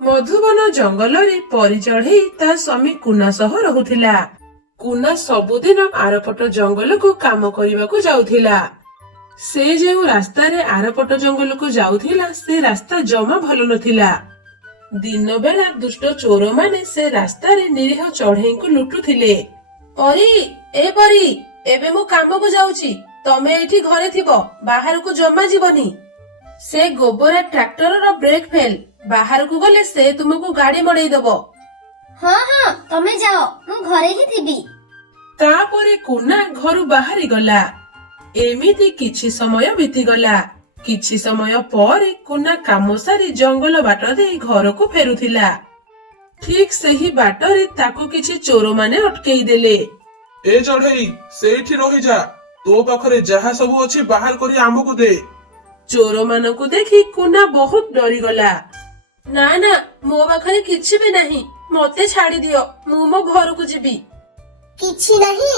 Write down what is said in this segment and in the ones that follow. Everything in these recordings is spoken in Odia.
ମଧୁବନ ଜଙ୍ଗଲରେ ପରି ଚଢେଇ ତା ସ୍ୱାମୀ କୁନା ସହ ରହୁଥିଲା। କୁନା ସବୁଦିନ ଆରପଟ ଜଙ୍ଗଲକୁ କାମ କରିବାକୁ ଯାଉଥିଲା। ସେ ଯେଉଁ ରାସ୍ତାରେ ଆରପଟ ଜଙ୍ଗଲକୁ ଯାଉଥିଲା ସେ ରାସ୍ତା ଜମା ଭଲ ନଥିଲା। ଦିନ ବେଳା ଦୁଷ୍ଟ ଚୋରମାନେ ସେ ରାସ୍ତାରେ ନିରୀହ ଚଢେଇଙ୍କୁ ଲୁଟୁଥିଲେ। ପରି, ଏବେ ମୁଁ କାମକୁ ଯାଉଛି, ତମେ ଏଇଠି ଘରେ ଥିବ, ବାହାରକୁ ଜମା ଯିବନି। ସେ ଗୋବରା ଟ୍ରାକ୍ଟରର ବ୍ରେକ୍ ଫେଲ୍, ବାହାରକୁ ଗଲେ ସେ ତୁମକୁ ଗାଡି ମଡେଇ ଦବ। ହଁ ତମେ ଯାଅ, ମୁଁ ଘରେ ହିଁ ଥିବି। ତାପରେ କୁନା ଘରୁ ବାହାରି ଗଲା। ଏମିତି କିଛି ସମୟ ବିତିଗଲା। କିଛି ସମୟ ପରେ କୁନା କାମ ସାରି ଜଙ୍ଗଲ ବାଟ ଦେଇ ଘରକୁ ଫେରୁଥିଲା। ଠିକ୍ ସେହି ବାଟରେ ତାକୁ କିଛି ଚୋରମାନେ ଅଟକେଇ ଦେଲେ। ଏ ଚଢେଇ, ସେଇଠି ରହିଯା, ତୋ ପାଖରେ ଯାହା ସବୁ ଅଛି ବାହାର କରି ଆମକୁ ଦେ। ଚୋରମାନଙ୍କୁ ଦେଖି କୁନା ବହୁତ ଡରିଗଲା। ନା, ମୋ ପାଖରେ କିଛି ବି ନାହିଁ, ମତେ ଛାଡି ଦିଅ, ମୁଁ ମୋ ଘରକୁ ଯିବି। କିଛି ନାହିଁ,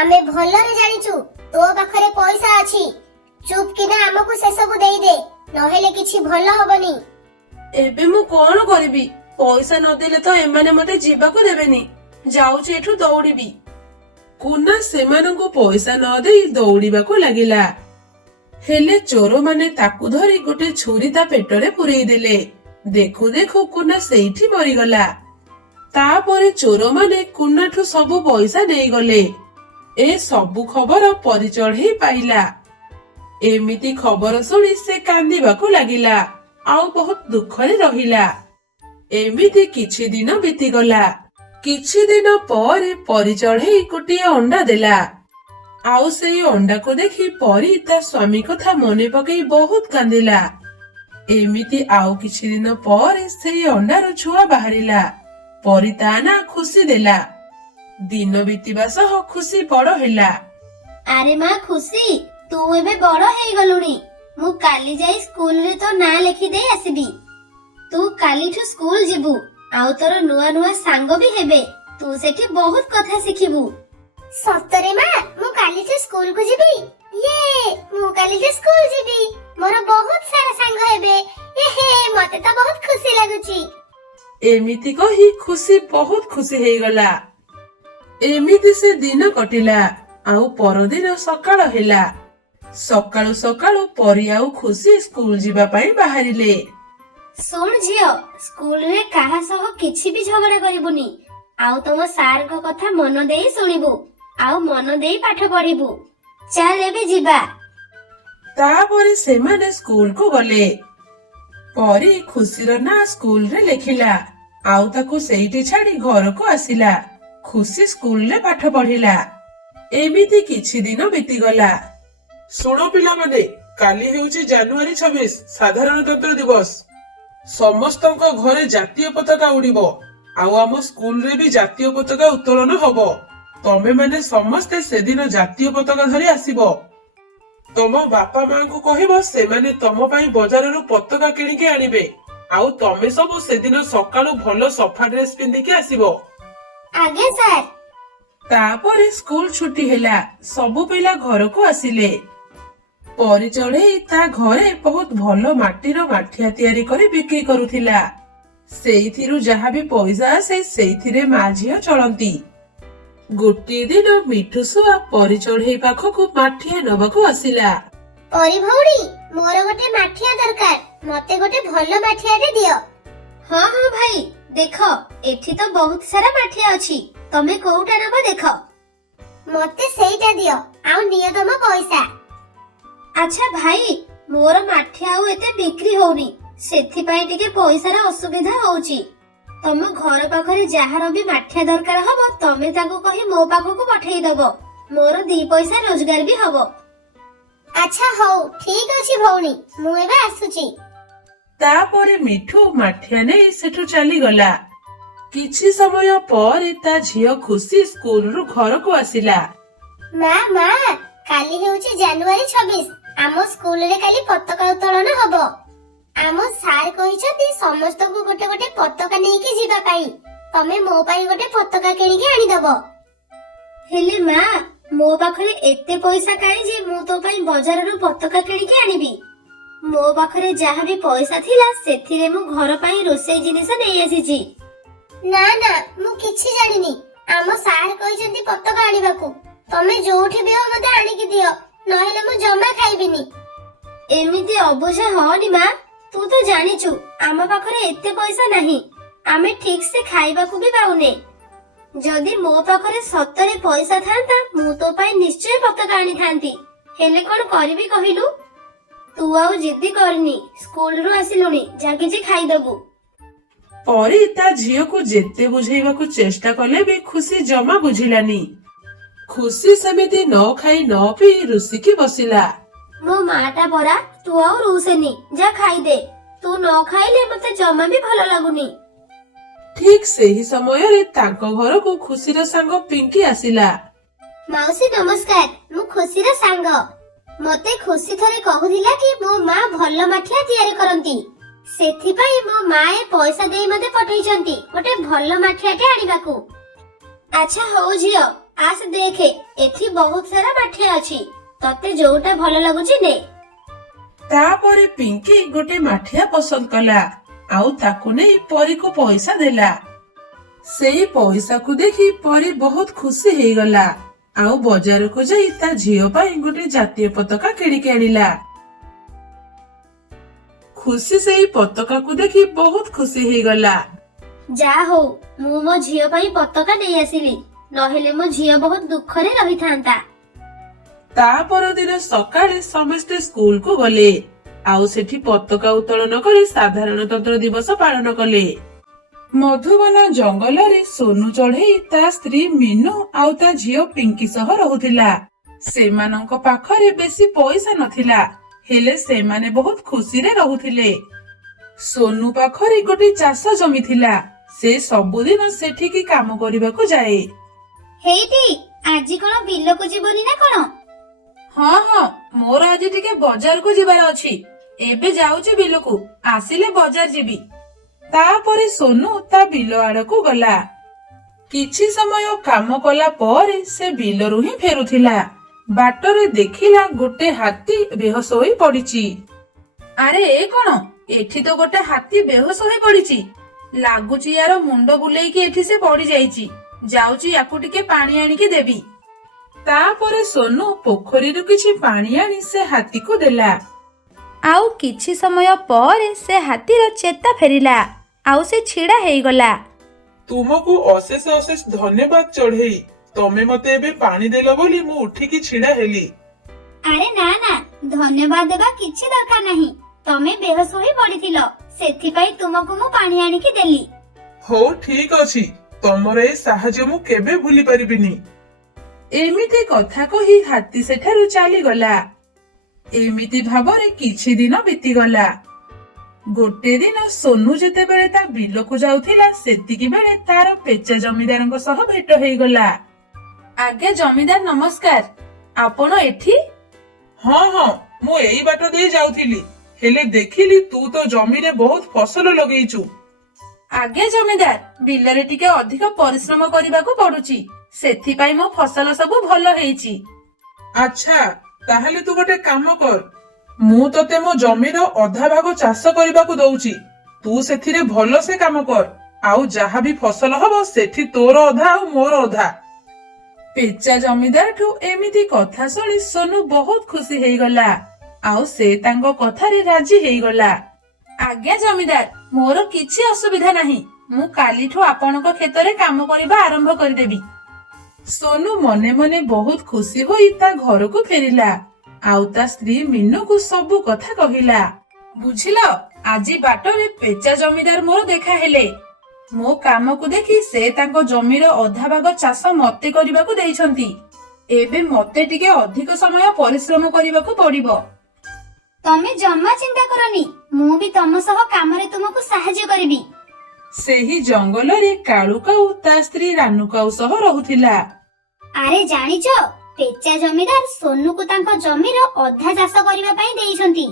ଆମେ ଭଲରେ ଜାଣିଛୁ ତୋ ପାଖରେ ପଇସା ଅଛି। ଚୁପ୍ କିନା ଆମକୁ ସେସବୁ ଦେଇଦେ, ନହେଲେ କିଛି ଭଲ ହବନି। ଏବେ ମୁଁ କଣ କରିବି? ପଇସା ନଦେଲେ ତ ଏମାନେ ମତେ ଯିବାକୁ ଦେବେନି। ଯାଉଛି ଏଠୁ ଦୌଡିବି। କୁନା ସେମାନଙ୍କୁ ପଇସା ନ ଦେଇ ଦୌଡିବାକୁ ଲାଗିଲା। ହେଲେ ଚୋରମାନେ ତାକୁ ଧରି ଗୋଟେ ଛୁରୀ ତା ପେଟରେ ପୁରେଇ ଦେଲେ। ଦେଖୁ ଦେଖୁ କୁନା ସେଇଠି ମରିଗଲା। ତାପରେ ଚୋରମାନେ କୁନାଠୁ ସବୁ ପଇସା ନେଇଗଲେ। ଏ ସବୁ ଖବର ପରି ଚଢେଇ ପାଇଲା। ଏମିତି ଖବର ଶୁଣି ସେ କାନ୍ଦିବାକୁ ଲାଗିଲା, ଆଉ ବହୁତ ଦୁଃଖରେ ରହିଲା। ଏମିତି କିଛି ଦିନ ବିତିଗଲା। କିଛି ଦିନ ପରେ ପରି ଚଢେଇ ଗୋଟିଏ ଅଣ୍ଡା ଦେଲା। ଆଉ ସେଇ ଅଣ୍ଡାକୁ ଦେଖି ପରି ତା ସ୍ୱାମୀ କଥା ମନେ ପକେଇ ବହୁତ କାନ୍ଦିଲା। ଏମିତି ଆଉ କିଛି ଦିନ ପରେ ସେଇ ଅଣ୍ଡାରୁ ଛୁଆ ବାହାରିଲା। ପରି ତା ନାଁ ଖୁସି ଦେଲା। ଦିନ ବିତିବା ସହ ଖୁସି ବଡ ହେଲା। ଆରେ ମା ଖୁସି, ତୁ ଏବେ ବଡ ହେଇଗଲୁଣି। ମୁଁ କାଲି ଯାଇ ସ୍କୁଲରେ ତୋ ନାଁ ଲେଖିଦେଇ ଆସିବି। ତୁ କାଲିଠୁ ସ୍କୁଲ ଯିବୁ, ଆଉ ତୋର ନୂଆ ନୂଆ ସାଙ୍ଗ ବି ହେବେ। ତୁ ସେଠି ବହୁତ କଥା ଶିଖିବୁ। ସତରେ ମା, ମୁଁ କାଲିଠୁ ସ୍କୁଲକୁ ଯିବି। ମୁଁ କାଲିଠୁ ସ୍କୁଲ ଯିବି, ମୋର ବହୁତ ସାରା ସାଙ୍ଗ ହେବେ। ମତେ ତ ବହୁତ ଖୁସି ଲାଗୁଛି। ଏମିତି କହି ଖୁସି ବହୁତ ଖୁସି ହେଇଗଲା। ଏମିତି ସେ ଦିନ କଟିଲା। ଆଉ ପରଦିନ ସକାଳ ହେଲା। ସକାଳୁ ସକାଳୁ ପରି ଆଉ ଖୁସି ସ୍କୁଲ ଯିବା ପାଇଁ ବାହାରିଲେ। ଶୁଣ ଝିଅ, ସ୍କୁଲରେ କାହା ସହ କିଛି ବି ଝଗଡା କରିବୁନି। ଆଉ ତମ ସାରଙ୍କ କଥା ମନ ଦେଇ ଶୁଣିବୁ, ଆଉ ମନ ଦେଇ ପାଠ ପଢିବୁ। ଚାଲ ଏବେ ଯିବା। ତାପରେ ସେମାନେ ସ୍କୁଲକୁ ଗଲେ। ପରି ଖୁସିର ନାଁ ସ୍କୁଲରେ ଲେଖିଲା, ଆଉ ତାକୁ ସେଇଠି ଛାଡି ଘରକୁ ଆସିଲା। ଖୁସି ସ୍କୁଲରେ ପାଠ ପଢିଲା। ଏମିତି କିଛି ଦିନ ବିତିଗଲା। ଶୁଣ ପିଲାମାନେ, କାଲି ହେଉଛି ଜାନୁଆରୀ 26, ସାଧାରଣତନ୍ତ୍ର ଦିବସ। ସମସ୍ତଙ୍କ ଘରେ ଜାତୀୟ ପତାକା ଉଡିବ, ଆଉ ଆମ ସ୍କୁଲରେ ବି ଜାତୀୟ ପତାକା ଉତ୍ତୋଳନ ହବ। ତମେ ମାନେ ସମସ୍ତେ ସେଦିନ ଜାତୀୟ ପତାକା ଧରି ଆସିବ। ତମ ବାପା ମାଙ୍କୁ କହିବ ସେମାନେ ତମ ପାଇଁ ବଜାରରୁ ପତାକା କିଣିକି ଆଣିବେ। ଆଉ ତମେ ସବୁ ସେଦିନ ସକାଳୁ ଭଲ ସଫା ଡ୍ରେସ ପିନ୍ଧିକି ଆସିବ। ଆଜ୍ଞା ସାର୍। ତାପରେ ସ୍କୁଲ ଛୁଟି ହେଲା। ସବୁ ପିଲା ଘରକୁ ଆସିଲେ। ପରି ଚଢେଇ ତା ଘରେ ବହୁତ ଭଲ ମାଟିର ମାଠିଆ ତିଆରି କରି ବିକ୍ରି କରୁଥିଲା। ସେଇଥିରୁ ଯାହାବି ପଇସା ଆସେ ସେଇଥିରେ ମା ଝିଅ ଚଳନ୍ତି। ଗୋଟିଏ ଦିନ ମିଠୁ ଶୁଆ ପରି ଚଢେଇ ପାଖକୁ ମାଠିଆ ନବାକୁ ଆସିଲା। ପରି ଭଉଣୀ, ମୋର ଗୋଟେ ମାଠିଆ ଦରକାର, ମତେ ଗୋଟେ ଭଲ ମାଠିଆଟେ ଦିଅ। ହଁ ଭାଇ, ଦେଖ ଏଠି ତ ବହୁତ ସାରା ମାଠିଆ ଅଛି, ତମେ କୋଉଟା ନବ ଦେଖ। ମତେ ସେଇଟା ଦିଅ, ଆଉ ନିଅ ତମ ପଇସା। ଆଚ୍ଛା ଭାଇ, ମୋର ମାଠିଆ ଆଉ ଏତେ ବିକ୍ରି ହଉନି, ସେଥିପାଇଁ ଟିକେ ପଇସାର ଅସୁବିଧା ହଉଛି। ତମ ଘର ପାଖରେ ଯାହାର ବି ମାଠିଆ ଦରକାର ହବ ତମେ ତାକୁ କହି ମୋ ପାଖକୁ ପଠେଇ ଦବ। ମୋର 2 ପଇସା ରୋଜଗାର ବି ହବ। ଆଚ୍ଛା ହଉ, ଠିକ ଅଛି ଭଉଣୀ, ମୁଁ ଏବେ ଆସୁଛି। ତାପରେ ମିଠୁ ମାଠିଆ ନେଇ ସେଠୁ ଚାଲିଗଲା। କିଛି ସମୟ ପରେ ତା ଝିଅ ଖୁସି ସ୍କୁଲରୁ ଘରକୁ ଆସିଲା। ମା, କାଲି ହେଉଛି ଜାନୁଆରୀ 26, ଆମ ସ୍କୁଲରେ କାଲି ପତାକା ଉତ୍ତୋଳନ ହବ। ଆମ ସାର୍ କହିଛନ୍ତି ସମସ୍ତଙ୍କୁ ଗୋଟେ ଗୋଟେ ପତାକା ନେଇକି ଯିବା ପାଇଁ। ତମେ ମୋ ପାଇଁ ଗୋଟେ ପତାକା କିଣିକି ଆଣିଦବ। ହେଲେ ମା, ମୋ ପାଖରେ ଏତେ ପଇସା କାହିଁ ଯେ ମୁଁ ତୋ ପାଇଁ ବଜାରରୁ ପତାକା କିଣିକି ଆଣିବି? ମୋ ପାଖରେ ଯାହା ବି ପଇସା ଥିଲା ସେଥିରେ ମୁଁ ଘର ପାଇଁ ରୋଷେଇ ଜିନିଷ ନେଇ ଆସିଛି। ନା ନା, ମୁଁ କିଛି ଜାଣିନି। ଆମ ସାର୍ କହିଛନ୍ତି ପତାକା ଆଣିବାକୁ। ତମେ ଯୋଉଠି ବି ହଉ ମତେ ଆଣିକି ଦିଅ, ନହେଲେ ମୁଁ ଜମା ଖାଇବିନି। ଏମିତି ଅବୁଝା ହଅନି ମା, ତୁ ତ ଜାଣିଛୁ ଆମ ପାଖରେ ଏତେ ପଇସା ନାହିଁ। ଆମେ ଠିକ ସେ ଖାଇବାକୁ ବି ପାଉନେ। ଯଦି ମୋ ପାଖରେ ସତରେ ପଇସା ଥାନ୍ତା ମୁଁ ତୋ ପାଇଁ ନିଶ୍ଚୟ ପତାକା ଆଣିଥାନ୍ତି। ହେଲେ କଣ କରିବି କହିଲୁ? ତୁ ଆଉ ଜିଦ୍ଦି କରିନି, ସ୍କୁଲରୁ ଆସିଲୁଣି, ଯା କିଛି ଖାଇଦବୁ। ପରି ତା ଝିଅକୁ ଯେତେ ବୁଝେଇବାକୁ ଚେଷ୍ଟା କଲେ ବି ଖୁସି ଜମା ବୁଝିଲାନି। ଖୁସି ସେମିତି ନ ଖାଇ ନ ପିଇ ରୁଷିକି ବସିଲା। ମୋ ମାଟା ପରା, ତୁ ଆଉ ରୁଷେନି, ଯା ଖାଇଦେ। ତୁ ନ ଖାଇଲେ ମତେ ଜମା ବି ଭଲ ଲାଗୁନି। ଠିକ ସେହି ସମୟରେ ତାଙ୍କ ଘରକୁ ଖୁସିର ସାଙ୍ଗ ପିଙ୍କି ଆସିଲା। ମାଉସୀ ନମସ୍କାର, ମୁଁ ଖୁସିର ସାଙ୍ଗ। ମତେ ଖୁସି ଥରେ କହୁଥିଲା କି ମୋ ମା ଭଲ ମାଠିଆ ତିଆରି କରନ୍ତି। ସେଥିପାଇଁ ମୋ ମା ଏ ପଇସା ଦେଇ ମତେ ପଠେଇଛନ୍ତି ଗୋଟେ ଭଲ ମାଠିଆଟେ ଆଣିବାକୁ। ଆଚ୍ଛା ହଉ ଝିଅ, ଆସ ଦେଖେ, ଏଠି ବହୁତ ସାରା ମାଠିଆ ଅଛି। ତତେ ଯୋଉଟା ଭଲ ଲାଗୁଛି ନେ। ତାପରେ ପିଙ୍କି ଗୋଟେ ମାଠିଆ ପସନ୍ଦ କଲା ଆଉ ତାକୁ ନେଇ ପରୀକୁ ପଇସା ଦେଲା। ସେଇ ପଇସାକୁ ଦେଖି ପରୀ ବହୁତ ଖୁସି ହେଇଗଲା ଆଉ ବଜାରକୁ ଯାଇ ତା ଝିଅ ପାଇଁ ଗୋଟେ ଜାତୀୟ ପତାକା କିଣିକି ଆଣିଲା। ଖୁସି ସେଇ ପତାକାକୁ ଦେଖି ବହୁତ ଖୁସି ହେଇଗଲା। ଯା ହଉ, ମୁଁ ମୋ ଝିଅ ପାଇଁ ପତାକା ନେଇ ଆସିଲି, ନହେଲେ ମୋ ଝିଅ ବହୁତ ଦୁଃଖରେ ରହିଥାନ୍ତା। ତା ପରଦିନ ସକାଳେ ସମସ୍ତେ ସ୍କୁଲକୁ ଗଲେ ଆଉ ସେଠି ପତାକା ଉତ୍ତୋଳନ କରି ସାଧାରଣତନ୍ତ୍ର ଦିବସ ପାଳନ କଲେ। ମଧୁବନ ଜଙ୍ଗଲରେ ସୋନୁ ଚଢେଇ ତା ସ୍ତ୍ରୀ ମିନୁ ଆଉ ତା ଝିଅ ପିଙ୍କି ସହ ରହୁଥିଲା। ସେମାନଙ୍କ ପାଖରେ ବେଶୀ ପଇସା ନଥିଲା, ହେଲେ ସେମାନେ ବହୁତ ଖୁସିରେ ରହୁଥିଲେ। ସୋନୁ ପାଖରେ ଗୋଟେ ଚାଷ ଜମି ଥିଲା। ସେ ସବୁଦିନ ସେଠିକି କାମ କରିବାକୁ ଯାଏ। ହେଇଟି, ଆଜି କଣ ବିଲକୁ ଯିବନି ନା କଣ? ହଁ ହଁ, ମୋର ଆଜି ଟିକେ ବଜାରକୁ ଯିବାର ଅଛି। ଏବେ ଯାଉଛି ବିଲକୁ, ଆସିଲେ ବଜାର ଯିବି। ତାପରେ ସୋନୁ ତା ବିଲ ଆଡକୁ ଗଲା। କିଛି ସମୟ କାମ କଲା ପରେ ସେ ବିଲରୁ ହିଁ ଫେରୁଥିଲା। ବାଟରେ ଦେଖିଲା ଗୋଟେ ହାତୀ ବେହୋସ ହୋଇ ପଡିଛି। ଆରେ ଏ କଣ? ଏଠି ତ ଗୋଟେ ହାତୀ ବେହୋସ ହୋଇ ପଡିଛି। ଲାଗୁଛି ୟାର ମୁଣ୍ଡ ବୁଲେଇକି ଏଠି ସେ ପଡି ଯାଇଛି। ଯାଉଛି ୟାକୁ ଟିକେ ପାଣି ଆଣିକି ଦେବି। ତାପରେ ସୋନୁ ପୋଖରୀରୁ କିଛି ପାଣି ଆଣି ସେ ହାତୀକୁ ଦେଲା। ଆଉ କିଛି ସମୟ ପରେ ସେ ହାତୀର ଚେତା ଫେରିଲା ଆଉ ସେ ଛିଡା ହେଇଗଲା। ତୁମକୁ ଅଶେଷ ଅଶେଷ ଧନ୍ୟବାଦ ଚଢେଇ। ତମେ ମତେ ଏବେ ପାଣି ଦେଲ ବୋଲି ମୁଁ ଉଠିକି ଛିଡା ହେଲି। ଆରେ ନା ନା, ଧନ୍ୟବାଦ ଦେବା କିଛି ଦରକାର ନାହିଁ। ତମେ ବେହୋସ ହୋଇ ପଡିଥିଲ, ସେଥିପାଇଁ ତୁମକୁ ମୁଁ ପାଣି ଆଣିକି ଦେଲି। ହଉ ଠିକ ଅଛି, ତମର ଏ ସାହାଯ୍ୟ ମୁଁ କେବେ ଭୁଲି ପାରିବିନି। ଏମିତି କଥା କହି ହାତୀ ସେଠାରୁ ଚାଲିଗଲା। ଏମିତି ଭାବରେ କିଛି ଦିନ ବିତିଗଲା। ଗୋଟେ ଦିନ ସୋନୁ ଯେତେବେଳେ ତା ବିଲକୁ ଯାଉଥିଲା ସେତିକି ବେଳେ ତାର ପେଚା ଜମିଦାରଙ୍କ ସହ ଭେଟ ହେଇଗଲା। ଆଜ୍ଞା ଜମିଦାର ନମସ୍କାର, ଆପଣ ଏଠି? ହଁ ହଁ, ମୁଁ ଏଇ ବାଟ ଦେଇ ଯାଉଥିଲି, ହେଲେ ଦେଖିଲି ତୁ ତ ଜମିରେ ବହୁତ ଫସଲ ଲଗେଇଛୁ। ଆଜ୍ଞା ଜମିଦାର, ବିଲରେ ଟିକେ ଅଧିକ ପରିଶ୍ରମ କରିବାକୁ ପଡୁଛି, ସେଥିପାଇଁ ମୋ ଫସଲ ସବୁ ଭଲ ହେଇଛି। ଆଚ୍ଛା, ତାହେଲେ ତୁ ଗୋଟେ କାମ କର, ମୁଁ ତତେ ମୋ ଜମିର ଅଧା ଭାଗ ଚାଷ କରିବାକୁ ଦଉଛି। ତୁ ସେଥିରେ ଭଲସେ କାମ କର, ଆଉ ଯାହା ବି ଫସଲ ହବ ସେଠି ତୋର ଅଧା ଆଉ ମୋର ଅଧା। ପେଚା ଜମିଦାରଠୁ ଏମିତି କଥା ଶୁଣି ସୋନୁ ବହୁତ ଖୁସି ହେଇଗଲା ଆଉ ସେ ତାଙ୍କ କଥାରେ ରାଜି ହେଇଗଲା। ଆଜ୍ଞା ଜମିଦାର, ମୋର କିଛି ଅସୁବିଧା ନାହିଁ। ମୁଁ କାଲିଠୁ ଆପଣଙ୍କ କ୍ଷେତରେ କାମ କରିବା ଆରମ୍ଭ କରିଦେବି। ସୋନୁ ମନେ ମନେ ବହୁତ ଖୁସି ହୋଇ ତା ଘରକୁ ଫେରିଲା ଆଉ ତା ସ୍ତ୍ରୀ ମିନୁକୁ ସବୁ କଥା କହିଲା। ବୁଝିଲ, ଆଜି ବାଟରେ ପେଚା ଜମିଦାର ମୋର ଦେଖା ହେଲେ। ମୋ କାମକୁ ଦେଖି ସେ ତାଙ୍କ ଜମିର ଅଧା ଭାଗ ଚାଷ ମତେ କରିବାକୁ ଦେଇଛନ୍ତି। ଏବେ ମତେ ଟିକେ ଅଧିକ ସମୟ ପରିଶ୍ରମ କରିବାକୁ ପଡିବ। ତମେ ଜମା ଚିନ୍ତା କରନି, ମୁଁ ବି ତମ ସହ କାମରେ ତୁମକୁ ସାହାଯ୍ୟ କରିବି। ସେହି ଜଙ୍ଗଲରେ କାଳୁ କାଉ ତା ସ୍ତ୍ରୀ ରାନୁ କାଉ ସହ ରହୁଥିଲା। ଆରେ ଜାଣିଛ, ପେଚା ଜମିଦାର ସୋନୁକୁ ତାଙ୍କ ଜମିର ଅଧା ଚାଷ କରିବା ପାଇଁ ଦେଇଛନ୍ତି।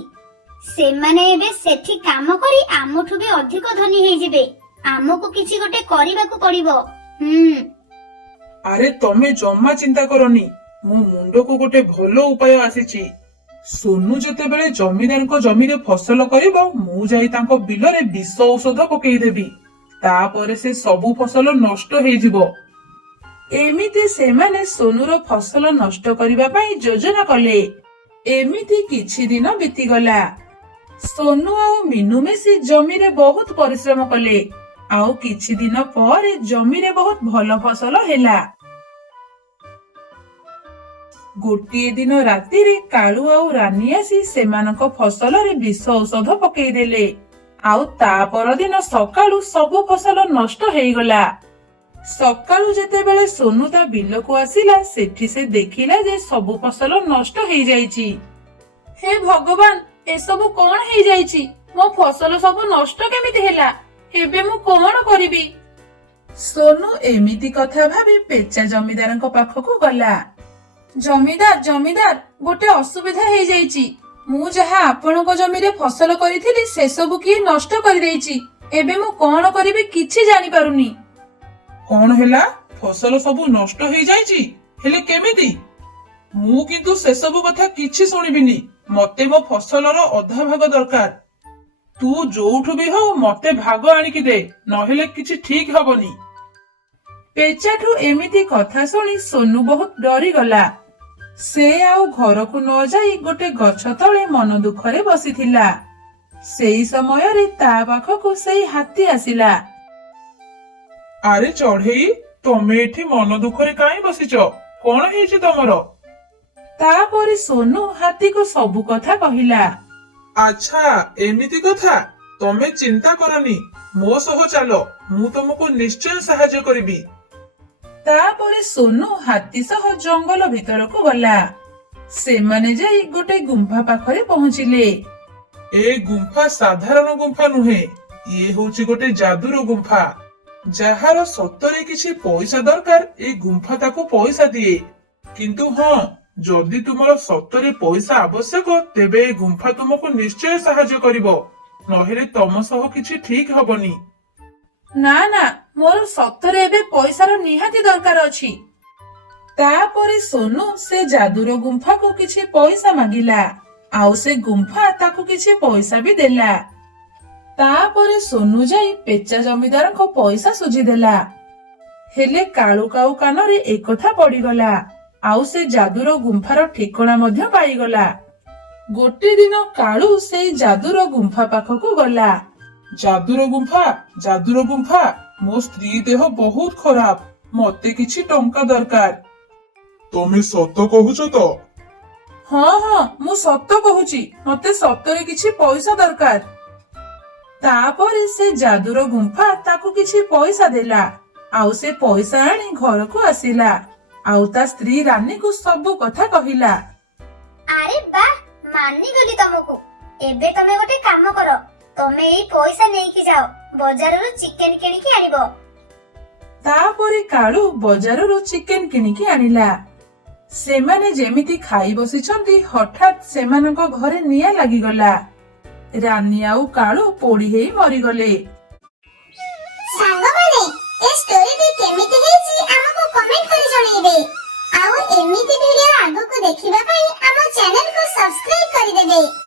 ସେମାନେ ଏବେ ସେଠି କାମ କରି ଆମଠୁ ବି ଅଧିକ ଧନୀ ହେଇଯିବେ। ଆମକୁ କିଛି ଗୋଟେ କରିବାକୁ ପଡିବ। ଆରେ ତମେ ଜମା ଚିନ୍ତା କରନି, ମୋ ମୁଣ୍ଡକୁ ଗୋଟେ ଭଲ ଉପାୟ ଆସିଛି। सोनू ଯେତେବେଳେ ଜମିଦାରଙ୍କ ଜମିରେ ଫସଲ କରିବ ମୁଁ ଯାଇ ତାଙ୍କ ବିଲରେ ବିଷ ଔଷଧ ପକେଇଦେବି। ତାପରେ ସେ ସବୁ ଫସଲ ନଷ୍ଟ ହେଇଯିବ। ଏମିତି ସେମାନେ ସୋନୁର ଫସଲ ନଷ୍ଟ କରିବା ପାଇଁ ଯୋଜନା କଲେ। ଏମିତି କିଛି ଦିନ ବିତିଗଲା। ସୋନୁ ଆଉ ମିନୁ ମିଶି ଜମିରେ ବହୁତ ପରିଶ୍ରମ କଲେ। ଆଉ କିଛି ଦିନ ପରେ ଜମିରେ ବହୁତ ଭଲ ଫସଲ ହେଲା। ଗୋଟିଏ ଦିନ ରାତିରେ କାଳୁ ଆଉ ରାନୀ ଆସି ସେମାନଙ୍କ ଫସଲରେ ବିଷ ଔଷଧ ପକେଇଦେଲେ। ଆଉ ତା ପରଦିନ ସକାଳୁ ସବୁ ଫସଲ ନଷ୍ଟ ହେଇଗଲା। ସକାଳୁ ଯେତେବେଳେ ସୋନୁ ତା ବିଲକୁ ଆସିଲା ସେଠି ସେ ଦେଖିଲା ଯେ ସବୁ ଫସଲ ନଷ୍ଟ ହେଇଯାଇଛି। ହେ ଭଗବାନ, ଏସବୁ କଣ ହେଇଯାଇଛି? ମୋ ଫସଲ ସବୁ ନଷ୍ଟ କେମିତି ହେଲା? ଏବେ ମୁଁ କଣ କରିବି? ସୋନୁ ଏମିତି କଥା ଭାବି ପେଚା ଜମିଦାରଙ୍କ ପାଖକୁ ଗଲା। ଜମିଦାର, ଗୋଟେ ଅସୁବିଧା ହେଇଯାଇଛି। ମୁଁ ଯାହା ଆପଣଙ୍କ ଜମିରେ ଫସଲ କରିଥିଲି ସେସବୁ କିଏ ନଷ୍ଟ କରିଦେଇଛି। ଏବେ ମୁଁ କଣ କରିବି କିଛି ଜାଣିପାରୁନି। କଣ ହେଲା? ଫସଲ ସବୁ ନଷ୍ଟ ହେଇଯାଇଛି? ହେଲେ କେମିତି? ମୁଁ କିନ୍ତୁ ସେସବୁ କଥା କିଛି ଶୁଣିବିନି। ମତେ ମୋ ଫସଲର ଅଧା ଭାଗ ଦରକାର। ତୁ ଯୋଉଠୁ ବି ହଉ ମତେ ଭାଗ ଆଣିକି ଦେ, ନହେଲେ କିଛି ଠିକ ହବନି। ପେଚାଠୁ ଏମିତି କଥା ଶୁଣି ସୋନୁ ବହୁତ ଡରିଗଲା। ସେ ଆଉ ଘରକୁ ନ ଯାଇ ଗୋଟେ ଗଛ ତଳେ ମନ ଦୁଃଖରେ ବସିଥିଲା। ସେଇ ସମୟରେ ତା ପାଖକୁ ସେଇ ହାତୀ ଆସିଲା। ଆରେ ଚଢେଇ, ତମେ ଏଠି ମନ ଦୁଃଖରେ କାହିଁ ବସିଛ? କଣ ହେଇଛି ତମର? ତାପରେ ସୋନୁ ହାତୀକୁ ସବୁ କଥା କହିଲା। ଆଚ୍ଛା, ଏମିତି କଥା। ତମେ ଚିନ୍ତା କରନି, ମୋ ସହ ଚାଲ, ମୁଁ ତମକୁ ନିଶ୍ଚୟ ସାହାଯ୍ୟ କରିବି। ତାପରେ ସୋନୁ ହାତୀ ସହ ଜଙ୍ଗଲ ଭିତରକୁ ଗଲା। ସେମାନେ ଯାଇ ଗୋଟେ ଗୁମ୍ଫା ପାଖରେ ପହଞ୍ଚିଲେ। ଏ ଗୁମ୍ଫା ସାଧାରଣ ଗୁମ୍ଫା ନୁହେଁ, ଇଏ ହଉଛି ଗୋଟେ ଯାଦୁର ଗୁମ୍ଫା। ଯାହାର ସତରେ କିଛି ପଇସା ଦରକାର ଏଇ ଗୁମ୍ଫା ତାକୁ ପଇସା ଦିଏ। କିନ୍ତୁ ହଁ, ଯଦି ତୁମର ସତରେ ପଇସା ଆବଶ୍ୟକ ତେବେ ଏ ଗୁମ୍ଫା ତୁମକୁ ନିଶ୍ଚୟ ସାହାଯ୍ୟ କରିବ, ନହେଲେ ତମ ସହ କିଛି ଠିକ ହବନି। ନା, ମୋର ସତରେ ଏବେ ପଇସାର ନିହାତି ଦରକାର ଅଛି। ତାପରେ ସୋନୁ ସେ ଯାଦୁର ଗୁମ୍ଫାକୁ କିଛି ପଇସା ମାଗିଲା। ଆଉ ସେ ଗୁମ୍ଫା ତାକୁ କିଛି ପଇସା ବି ଦେଲା। ତାପରେ ସୋନୁ ଯାଇ ପେଚା ଜମିଦାରଙ୍କ ପଇସା ସୁଝିଦେଲା। ହେଲେ କାଳୁ କାଉ କାନରେ ଏକଥା ପଡିଗଲା। ଆଉ ସେ ଯାଦୁର ଗୁମ୍ଫାର ଠିକଣା ମଧ୍ୟ ପାଇଗଲା। ଗୋଟେ ଦିନ କାଳୁ ସେଇ ଯାଦୁର ଗୁମ୍ଫା ପାଖକୁ ଗଲା। ଯାଦୁର ଗୁମ୍ଫା, ମୋ ସ୍ତ୍ରୀ ଦେହ ବହୁତ ଖରାପ, ମତେ କିଛି ଟଙ୍କା ଦରକାର। ତମେ ସତ କହୁଛ ତ? ହଁ, ମୁଁ ସତ କହୁଛି, ମତେ ସତରେ କିଛି ପଇସା ଦରକାର। ତାପରେ ସେ ଯାଦୁର ଗୁମ୍ଫା ତାକୁ କିଛି ପଇସା ଦେଲା। ଆଉ ସେ ପଇସା ଆଣି ଘରକୁ ଆସିଲା। ଆଉ ତା ସ୍ତ୍ରୀ ରାନୀକୁ ସବୁ କଥା କହିଲା। ଆରେ ବାଃ, ମାନିଗଲି ତମକୁ। ଏବେ ତମେ ଗୋଟେ କାମ କର, ତମେ ଏଇ ପଇସା ନେଇକି ଯାଅ, ବଜାରରୁ ଚିକେନ କିଣିକି ଆଣିବ। ତାପରେ କାଳୁ ବଜାରରୁ ଚିକେନ କିଣିକି ଆଣିଲା। ସେମାନେ ଯେମିତି ଖାଇ ବସିଛନ୍ତି ହଠାତ୍ ସେମାନଙ୍କ ଘରେ ନିଆଁ ଲାଗିଗଲା। ରାନୀ ଆଉ କାଳୁ ପୋଡି ହେଇ ମରିଗଲେ। ସାଙ୍ଗମାନେ, ଏ ଷ୍ଟୋରିଟି କେମିତି ହେଇଛି ଆମକୁ କମେଣ୍ଟ କରି ଜଣେଇବେ। ଆଉ ଏମିତି ଭିଡିଓ ଆଗକୁ ଦେଖିବା ପାଇଁ ଆମ ଚ୍ୟାନେଲକୁ ସବସ୍କ୍ରାଇବ କରିଦେବେ।